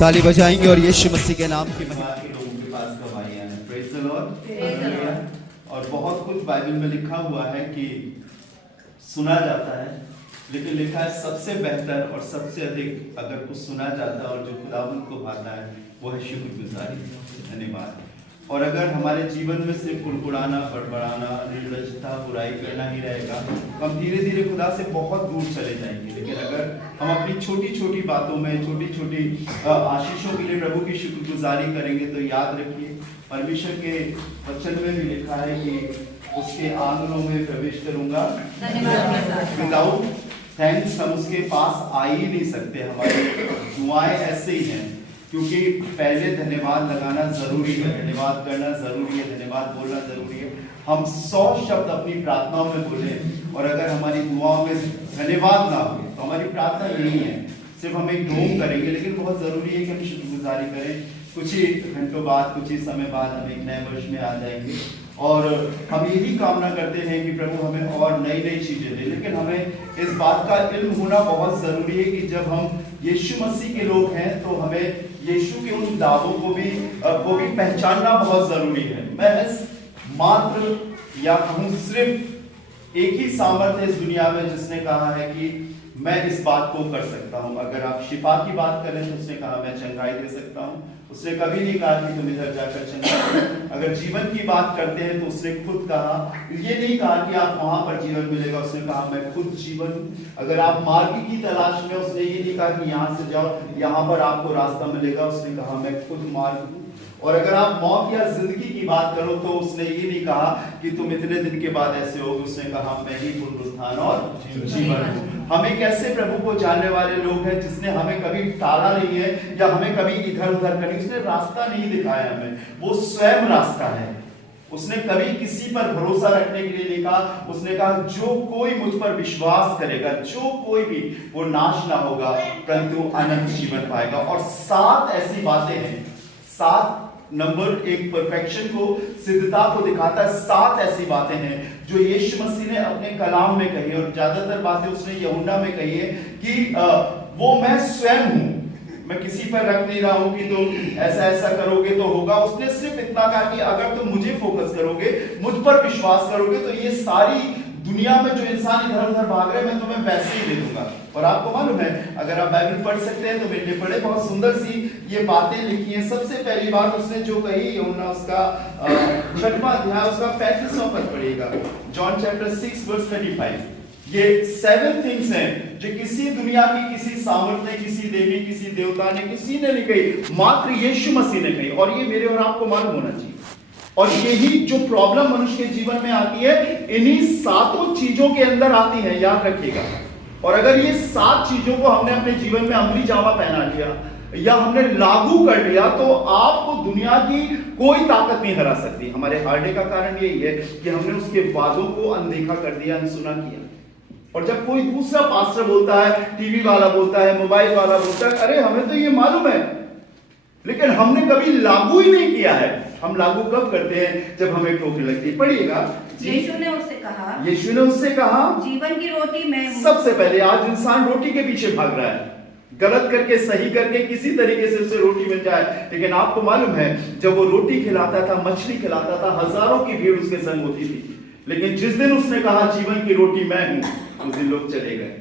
ताली बजाएंगे और यीशु मसीह के नाम की महिमा। के लोगों के पास गवाहियां हैं। Praise the Lord. और बहुत कुछ बाइबल में लिखा हुआ है कि सुना जाता है, लेकिन लिखा है सबसे बेहतर और सबसे अधिक अगर कुछ सुना जाता है और जो खुदावंद को भाता है वो है शुक्रगुजारी, धन्यवाद। और अगर हमारे जीवन में सिर्फ कुड़कुड़ाना, बड़बड़ाना, निर्लज्जता, बुराई करना ही रहेगा तो हम धीरे धीरे खुदा से बहुत दूर चले जाएंगे। लेकिन अगर हम अपनी छोटी छोटी बातों में, छोटी छोटी आशीषों के लिए प्रभु की शुक्रगुजारी करेंगे तो याद रखिए परमेश्वर के वचन में भी लिखा है कि उसके आंगनों में प्रवेश करूंगा, विदाउट थैंक्स हम उसके पास आ ही नहीं सकते। हमारी दुआएं ऐसे ही हैं, क्योंकि पहले धन्यवाद लगाना जरूरी है, धन्यवाद करना जरूरी है, धन्यवाद बोलना जरूरी है। हम 100 शब्द अपनी प्रार्थनाओं में बोलें और अगर हमारी दुआओं में धन्यवाद ना हो तो हमारी प्रार्थना यही है, सिर्फ हम एक ढोंग करेंगे। लेकिन बहुत जरूरी है कि हम शुक्रगुजारी करें। कुछ ही घंटों बाद, कुछ ही समय बाद हम एक नए वर्ष में आ जाएंगे और हम यही कामना करते हैं कि प्रभु हमें और नई नई चीजें दे। लेकिन हमें इस बात का इल्म होना बहुत जरूरी है कि जब हम यीशु मसीह के लोग हैं तो हमें यीशु के उन दावों को भी पहचानना बहुत जरूरी है। मैं मात्र या कहूँ सिर्फ एक ही सामर्थ्य इस दुनिया में जिसने कहा है कि मैं इस बात को कर सकता हूँ। अगर आप शिफा की बात करें तो उसने कहा मैं चंगाई दे सकता हूँ। उसने कभी नहीं कहा कि तुम इधर जाकर चंगाई। अगर जीवन की बात करते हैं तो उसने खुद कहा, ये नहीं कहा कि आप वहां पर जीवन मिलेगा, उसने कहा मैं खुद जीवन हूँ। अगर आप मार्ग की तलाश में, उसने ये नहीं कहा कि यहाँ से जाओ यहाँ पर आपको रास्ता मिलेगा, उसने कहा मैं खुद मार्ग हूँ। और अगर आप मौत या जिंदगी की बात करो तो उसने ये नहीं कहा कि तुम इतने दिन के बाद ऐसे होगे, उसने कहा मैं ही पुनरुत्थान और जीवन हूँ। हम एक ऐसे प्रभु को जानने वाले लोग हैं जिसने हमें कभी टाला नहीं है या हमें कभी इधर उधर करनी, उसने रास्ता नहीं दिखाया हमें, वो स्वयं रास्ता है। उसने कभी किसी पर भरोसा रखने के लिए नहीं कहा, उसने कहा जो कोई मुझ पर विश्वास करेगा, जो कोई भी, वो नाश ना होगा परंतु अनंत जीवन पाएगा। और 7 ऐसी बातें हैं, 7 नंबर एक परफेक्शन को, सिद्धता को दिखाता है। 7 ऐसी बातें हैं जो यीशु मसीह ने अपने कलाम में कही और ज्यादातर बातें उसने यूहन्ना में कही है कि वो मैं स्वयं हूं, मैं किसी पर रख नहीं रहा हूं कि तुम ऐसा ऐसा करोगे तो होगा। उसने सिर्फ इतना कहा कि अगर तुम मुझे फोकस करोगे, मुझ पर विश्वास करोगे तो ये सारी दुनिया में जो इंसान इधर उधर भाग रहे हैं मैं तुम्हें वैसे ही दे दूंगा। और आपको मालूम है, अगर आप बाइबल पढ़ सकते हैं तो मेरे पढ़े, बहुत सुंदर सी ये बातें लिखी हैं। सबसे पहली बात उसने जो कही, यूहन्ना उसका 6वां अध्याय उसका 35वां पद पढ़िएगा, जॉन चैप्टर 6 वर्स 35। ये 7 थिंग्स हैं जो किसी दुनिया की किसी सामर्थ्य, किसी देवी, किसी देवता ने, किसी ने नहीं कही, मात्र यीशु मसीह ने कही। और ये मेरे और आपको मालूम होना चाहिए। और यही जो प्रॉब्लम मनुष्य के जीवन में आती है, इन्हीं 7 चीजों के अंदर आती है, याद रखिएगा। और अगर ये 7 चीजों को हमने अपने जीवन में अमली जामा पहना लिया या हमने लागू कर लिया तो आपको दुनिया की कोई ताकत नहीं हरा सकती। हमारे हारने का कारण यही है कि हमने उसके वादों को अनदेखा कर दिया, अनसुना किया। और जब कोई दूसरा पास्टर बोलता है, टीवी वाला बोलता है, मोबाइल वाला बोलता है, अरे हमें तो ये मालूम है, लेकिन हमने कभी लागू ही नहीं किया है। हम लागू कब करते हैं? जब हमें ठोकर लगती है। पढ़िएगा, यीशु ने उससे कहा जीवन की रोटी मैं हूं। सबसे पहले आज इंसान रोटी के पीछे भाग रहा है, गलत करके, सही करके, किसी तरीके से उसे रोटी मिल जाए। लेकिन आपको मालूम है, जब वो रोटी खिलाता था, मछली खिलाता था, हजारों की भीड़ उसके संग होती थी। लेकिन जिस दिन उसने कहा जीवन की रोटी मैं हूं, उस दिन लोग चले गए।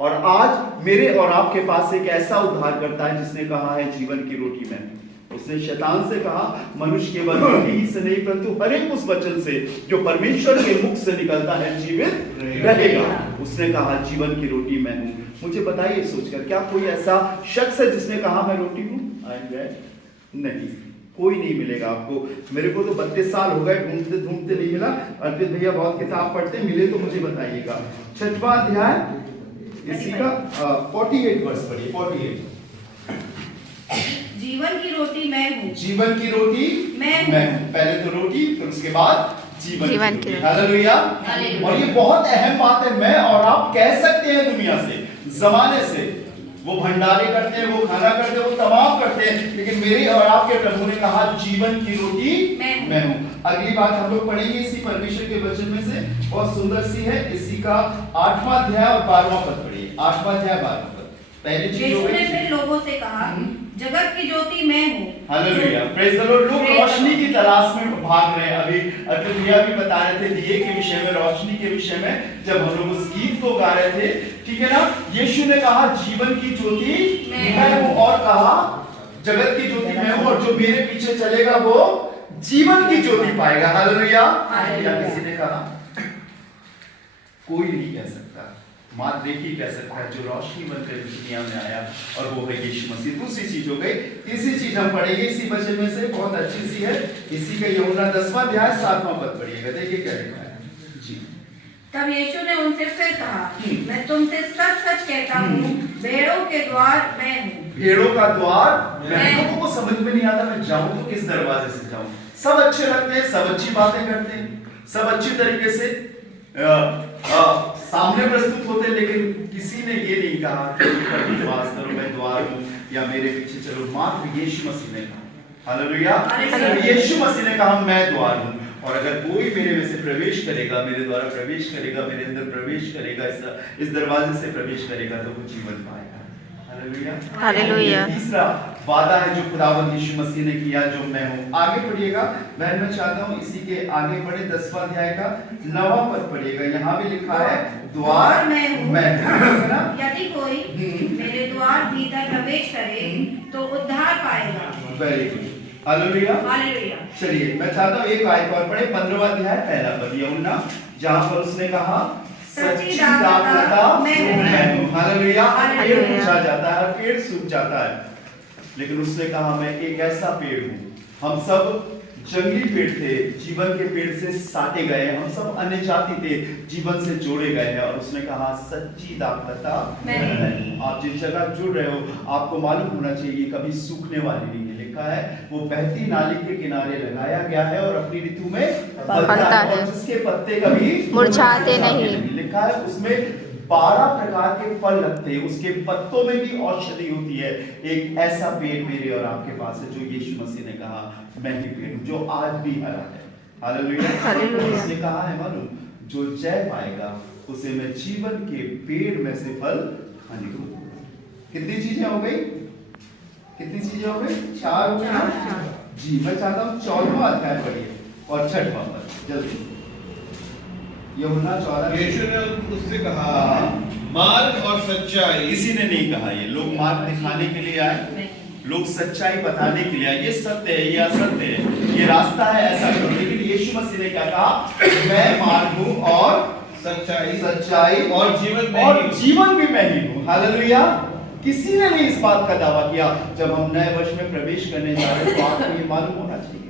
और आज मेरे और आपके पास एक ऐसा उद्धार करता है जिसने कहा है जीवन की रोटी मैं हूं। उसने शैतान से कहा मनुष्य केवल रोटी ही से नहीं परंतु हर एक उस वचन से जो परमेश्वर के मुख से निकलता है जीवित रहेगा। उसने कहा जीवन की रोटी मैं हूं। मुझे बताइए सोचकर, क्या कोई ऐसा शख्स है जिसने कहा मैं रोटी हूं? नहीं, कोई नहीं मिलेगा आपको। मेरे को तो 32 साल हो गए, ढूंढते ढूंढते नहीं मिला। अर्पित भैया बहुत किताब पढ़ते, मिले तो मुझे बताइएगा। 6वां अध्याय इसी का 48 वर्ष पढ़िए। 48। जीवन की रोटी मैं हूँ। जीवन की रोटी मैं हूँ। पहले तो रोटी, फिर उसके बाद जीवन की रोटी। हालेलुया। और ये बहुत अहम बात है। मैं और आप कह सकते हैं दुनिया से, जमाने से, वो भंडारे करते हैं, वो खाना करते हैं, वो तमाम करते हैं, लेकिन मेरे और आपके प्रभु ने कहा जीवन की रोटी मैं हूँ। अगली बात हम लोग पढ़ेंगे इसी परमेश्वर के वचन में से, बहुत सुंदर सी है। इसी का 8वां अध्याय और 12वां पद पढ़िए। 8वां अध्याय 12वां पद। पहली चीज यीशु ने फिर लोगों से कहा जगत की ज्योति मैं हूँ। Hallelujah, praise the Lord. लोग Praise the रोशनी Lord। की तलाश में भाग रहे हैं। अभी अतुलिया भी बता रहे थे दिए के विषय में, रोशनी के विषय में, जब हम लोग उस गीत को गा रहे थे, ठीक है ना। यीशु ने कहा जीवन की ज्योति मैं हूँ, और कहा जगत की ज्योति मैं हूँ, और जो मेरे पीछे चलेगा वो जीवन की ज्योति पाएगा। हालेलुया। या किसी ने कहा कोई नहीं कह सकता, मात्र एक ही कह सकता है जो रोशनी बनकर दुनिया में आया, और वो है यीशु मसीह। दूसरी चीज हो गई। तीसरी चीज हम पढ़ेंगे इसी वचन में से, बहुत अच्छी सी है, इसी का यूहन्ना 10वां अध्याय 7वां पद पढ़िएगा, देखिए क्या लिखा है जी। तब यीशु ने उनसे फिर कहा, मैं तुमसे सच सच कहता हूँ, भेड़ों के द्वार मैं हूँ। भेड़ों का द्वार मैं। लोगों को समझ में नहीं आता मैं जाऊं तो किस दरवाजे से जाऊं। सब अच्छे लगते हैं, सब अच्छी बातें करते हैं, सब अच्छी तरीके से सामने प्रस्तुत होते, लेकिन किसी ने ये नहीं कहा कि विश्वास करो मैं द्वार हूं, या मेरे पीछे चलो। मात्र यीशु मसीह ने कहा, हालेलुया, यीशु मसीह ने कहा मैं द्वार हूं, और अगर कोई मेरे में से प्रवेश करेगा, मेरे द्वारा प्रवेश करेगा, मेरे अंदर प्रवेश करेगा, इस दरवाजे से प्रवेश करेगा, तो वो जीवन पाएगा। हालेलुया। तीसरा वादा है जो खुदावंद यीशु मसीह ने किया, जो मैं हूं। आगे पढ़िएगा, मैं चाहता हूं इसी के आगे पढ़े 10वां अध्याय का 9वां पद पढ़िएगा। यहाँ भी लिखा है द्वार मैं हूं। यदि कोई मेरे द्वार भीतर प्रवेश करे तो उद्धार पाएगा। Very good, hallelujah, hallelujah. चलिए मैं चाहता हूँ एक आयत और पढ़े, 15वां अध्याय पहला पद, यूहन्ना, जहाँ पर उसने कहा सच्ची दाखलता मैं हूं। हालेलुया। पेड़ मुरझा जाता है, पेड़ सूख जाता है, लेकिन उसने कहा मैं एक ऐसा पेड़ हूं। हम सब जंगली पेड़ थे, जीवन के पेड़ से साटे गए, हम सब अन्य जाति थे, जीवन से जोड़े गए हैं, और उसने कहा सच्ची दाखलता मैं हूं। आप जिस जगह जुड़ रहे हो, आपको मालूम होना चाहिए कभी सूखने वाली नहीं है। लिखा है वो बहती नाली के किनारे लगाया गया है और अपनी ऋतु में फलता है, और जिसके पत्ते कभी मुरझाते नहीं। लिखा है उसमें 12 प्रकार के फल लगते हैं, उसके पत्तों में भी औषधि होती है। एक ऐसा पेड़ मेरे और आपके पास है, जो यीशु मसीह ने कहा मैं ही पेड़ हूं, जो आज भी हरा है। हालेलुया। उसने कहा है मालूम, जो जय पाएगा उसे मैं जीवन के पेड़ में से फल खाने को दूंगा। कितनी चीजें हो गई? कितनी चीजें हो गई? 4 हो गई जी। मैं चाहता हूँ 14वां अध्याय पढ़िए और 6वां पद जल्दी। यूहन्ना 14। यीशु ने उससे कहा मार्ग और सच्चाई। किसी ने नहीं कहा, ये लोग मार्ग दिखाने के लिए आए, लोग सच्चाई बताने के लिए आए, ये सत्य है, ये असत्य है, ये रास्ता है, ऐसा करो। लेकिन यीशु मसीह ने क्या कहा, मैं मार्ग हूं और सच्चाई और जीवन भी मैं ही हूं। हालेलुया। किसी ने नहीं इस बात का दावा किया। जब हम नए वर्ष में प्रवेश करने जा रहे हैं, तो आपको ये मालूम होना चाहिए,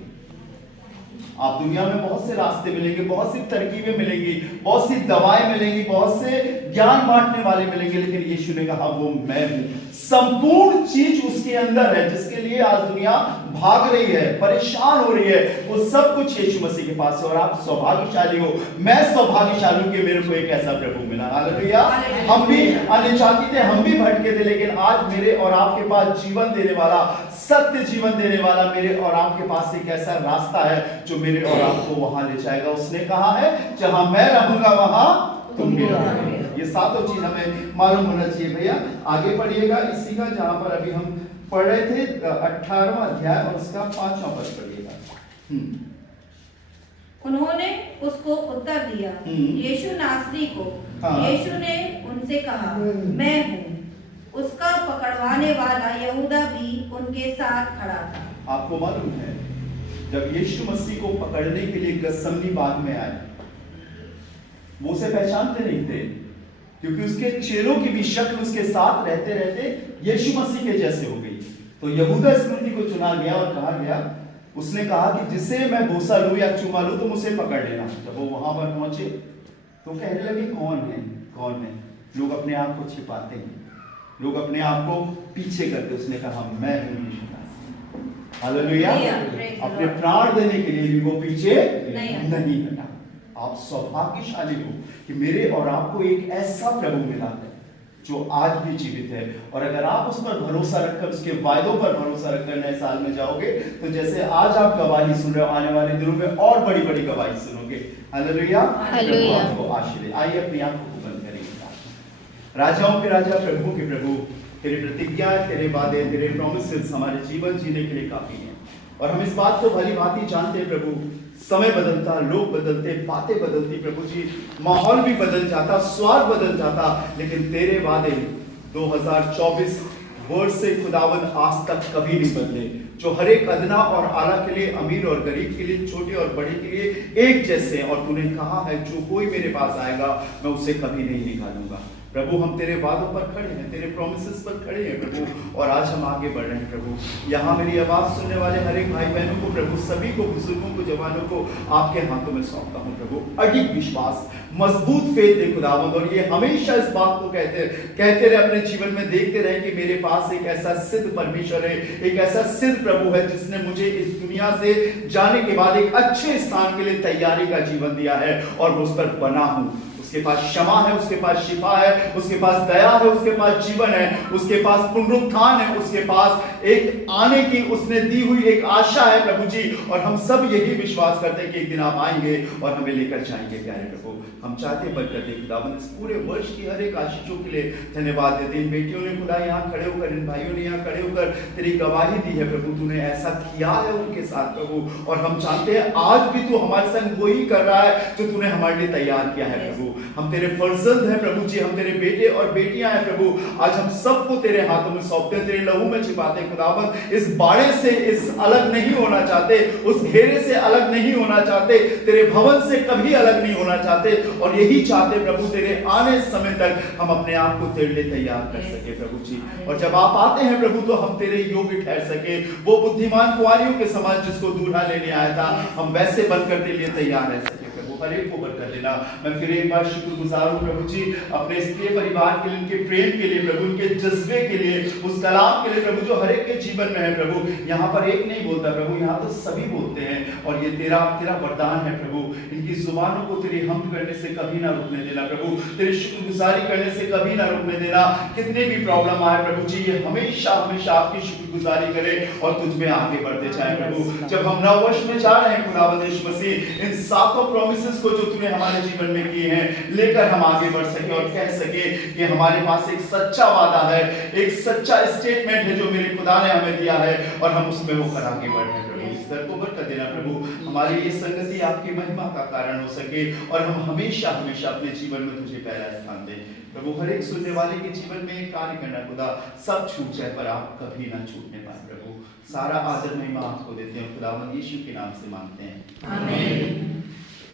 आप दुनिया में बहुत से रास्ते मिलेंगे, बहुत सी तरकीबें मिलेंगी, बहुत सी दवाएं मिलेंगी, बहुत से ज्ञान बांटने वाले मिलेंगे, लेकिन यीशु ने कहा वो मैं हूं। संपूर्ण चीज उसके अंदर है, जिसके लिए आज दुनिया भाग रही है, परेशान हो रही है, वो सब कुछ यीशु मसीह के पास है। और आप सौभाग्यशाली हो, मैं सौभाग्यशाली हूं कि मेरे को एक ऐसा प्रभु मिला। हालेलुया। हम भी अन्य जाति थे, हम भी भटके थे, लेकिन आज मेरे और आपके पास जीवन देने वाला, सत्य जीवन देने वाला मेरे और आपके पास एक ऐसा रास्ता है जो मेरे और आपको वहां ले जाएगा। उसने कहा है जहां मैं रहूंगा वहां तुम भी रहोगे। ये सातों चीज हमें मालूम होना चाहिए भैया। आगे पढ़िएगा इसी का, जहां पर अभी हम पढ़ रहे थे 18वां अध्याय और उसका 5वां पद पढ़िएगा। उन्होंने उसको उत्तर दिया, यीशु नासरी को। यीशु ने उनसे कहा मैं हूँ। उसका पकड़वाने वाला यहूदा भी उनके साथ खड़ा था। आपको मालूम है जब यीशु मसीह को पकड़ने के लिए गसमनी बाग में आए, वो उसे पहचानते नहीं थे, क्योंकि उसके चेलों की भी शक्ल उसके साथ रहते रहते यीशु मसीह के जैसे हो गई। तो यहूदा स्मृति को चुना गया और कहा गया, उसने कहा कि जिसे मैं भूसा लूं या चुमा लूं तुम उसे पकड़ लेना। जब वो वहां पर पहुंचे तो कहने लगे कौन है, कौन है। लोग अपने आप को छिपाते हैं, लोग अपने आप को पीछे करते। उसने कहा मैं हूं यीशु मसीह। हालेलुया। अपने प्राण देने के लिए भी वो पीछे नहीं हटा। आप सौभाग्यशाली हो कि मेरे और आपको एक ऐसा प्रभु मिला है जो आज भी जीवित है। और अगर आप उस पर भरोसा रखकर, उसके वायदों पर भरोसा रखकर नए साल में जाओगे, तो जैसे आज आप गवाही सुन रहे हो, आने वाले दिनों में और बड़ी बड़ी गवाही सुनोगे। हालेलुया। आपको आशीर्वाद। आइए अपनी आंखों को बंद करेंगे। राजाओं के राजा, प्रभु के प्रभु, तेरी प्रतिज्ञा, तेरे वादे, तेरे प्रोमिसेस हमारे जीवन जीने के लिए काफी हैं। और हम इस बात को भली भांति जानते हैं प्रभु, समय बदलता, लोग बदलते, बातें बदलती प्रभु जी, माहौल भी बदल जाता, स्वाद बदल जाता, लेकिन तेरे वादे 2024 वर्ष से खुदावन आज तक कभी नहीं बदले, जो हर एक अदना और आला के लिए, अमीर और गरीब के लिए, छोटे और बड़े के लिए एक जैसे। और तूने कहा है जो कोई मेरे पास आएगा मैं उसे कभी नहीं निकालूंगा। प्रभु हम तेरे वादों पर खड़े हैं, तेरे प्रोमिसेस पर खड़े हैं प्रभु, और आज हम आगे बढ़ रहे हैं प्रभु। यहाँ मेरी आवाज सुनने वाले हर एक भाई बहनों को प्रभु, सभी को, बुजुर्गों को, जवानों को आपके हाथों में सौंपता हूँ प्रभु। अडिग विश्वास, मजबूत फेथ दे खुदावंद, और ये हमेशा इस बात को कहते रहे अपने जीवन में, देखते रहे कि मेरे पास एक ऐसा सिद्ध परमेश्वर है, एक ऐसा सिद्ध प्रभु है जिसने मुझे इस दुनिया से जाने के बाद एक अच्छे स्थान के लिए तैयारी का जीवन दिया है, और मैं उस पर बना हूं। उसके पास क्षमा है, उसके पास शिफा है, उसके पास दया है, उसके पास जीवन है, उसके पास पुनरुत्थान है, उसके पास एक आने की उसने दी हुई एक आशा है प्रभु जी। और हम सब यही विश्वास करते हैं कि एक दिन आप आएंगे और हमें लेकर जाएंगे प्यारे प्रभु। हम चाहते हैं बरकत दे खुदावंद, इस पूरे वर्ष की हर एक आशीषों के लिए धन्यवाद देते हैं। इन बेटियों ने खुदा यहाँ खड़े होकर, इन भाइयों ने यहाँ खड़े होकर तेरी गवाही दी है प्रभु, तूने ऐसा किया है उनके साथ प्रभु, और हम जानते हैं आज भी तू हमारे संग वही कर रहा है जो तूने हमारे लिए तैयार किया है प्रभु। हम तेरे फर्जंद हैं प्रभु जी, हम तेरे बेटे और बेटियां हैं प्रभु। आज हम सबको तेरे हाथों में सौंपते हैं, तेरे लहू में छिपाते हैं खुदावंद। इस बाड़े से इस अलग नहीं होना चाहते, उस घेरे से अलग नहीं होना चाहते, तेरे भवन से कभी अलग नहीं होना चाहते, और यही चाहते प्रभु तेरे आने समय तक हम अपने आप को तेरे लिए तैयार कर सके प्रभु जी। और जब आप आते हैं प्रभु तो हम तेरे योग्य ठहर सके, वो बुद्धिमान कुंवारियों के समान जिसको दूल्हा लेने आया था, हम वैसे बनकर तेरे लिए तैयार रह सके प्रभु। हर एक को बरकत देना। मैं फिर एक बार शुक्रगुजार हूं प्रभु जी अपने इस प्रिय परिवार के लिए, उनके प्रेम के लिए प्रभु, उनके जज्बे के लिए, उस कलाम के लिए प्रभु जो हर एक के जीवन में है प्रभु। यहाँ पर एक नहीं बोलता प्रभु, यहाँ तो सभी बोलते हैं, और ये तेरा वरदान है प्रभु। इनकी जुबानों को तेरी हमद करने से कभी ना रुकने देना प्रभु, तेरी शुक्रगुजारी करने से कभी ना रुकने देना। कितने भी प्रॉब्लम आए प्रभु जी, ये हमेशा हमेशा आपकी शुक्रगुजारी करे और तुझ में आगे बढ़ते जाए प्रभु। जब हम नव वर्ष में जा रहे हैं खुदावंद यीशु मसीह, इन सातों प्रोमिसेस को जो तूने हमारे जीवन में किए हैं लेकर हम आगे बढ़ सके और कह सके कि हमारे पास एक सच्चा वादा है, एक सच्चा स्टेटमेंट है जो मेरे खुदा ने हमें दिया है, और हम उसमें होकर आगे बढ़ रहे हैं प्रभु। इस दर को बरकत देना प्रभु, हमारी ये संगति आपकी महिमा का कारण हो सके, और हम हमेशा हमेशा अपने जीवन में तुझे पहला स्थान दें प्रभु। हर एक सुनने वाले के जीवन में कार्य करना खुदा, सब छूट जाए पर आप कभी ना छूटने पाए प्रभु। सारा आदर महिमा आपको देते हैं, खुदावंद यीशु के नाम से मांगते हैं, आमीन।